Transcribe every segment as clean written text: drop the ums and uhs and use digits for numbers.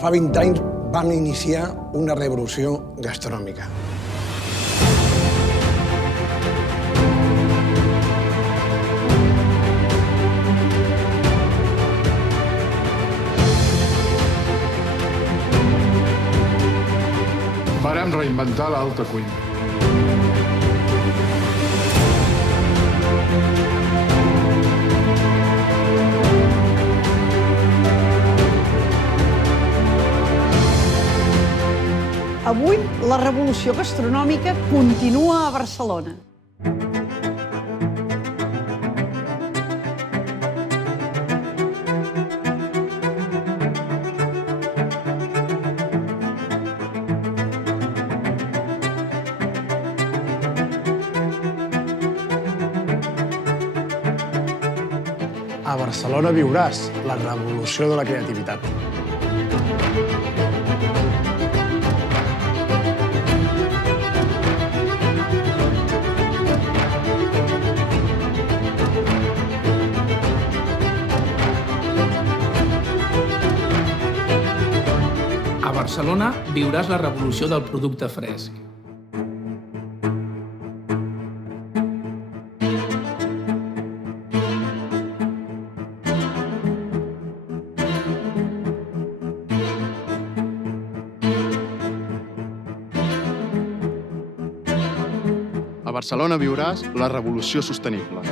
Fa 20 anys vam iniciar una revolució gastronòmica. Vàrem reinventar l'alta cuina. Avui, la revolució gastronòmica continua a Barcelona. A Barcelona viuràs la revolució de la creativitat. A Barcelona viuràs la revolució del producte fresc. A Barcelona viuràs la revolució sostenible.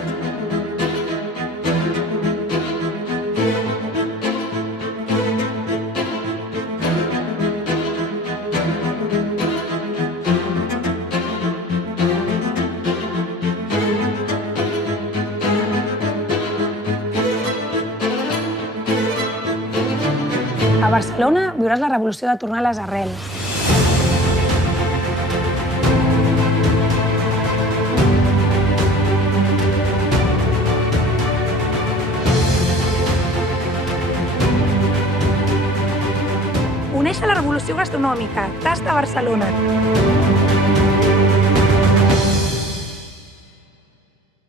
A Barcelona viuràs la revolució de tornar a les arrels. Uneix a la revolució gastronòmica. Tasta Barcelona.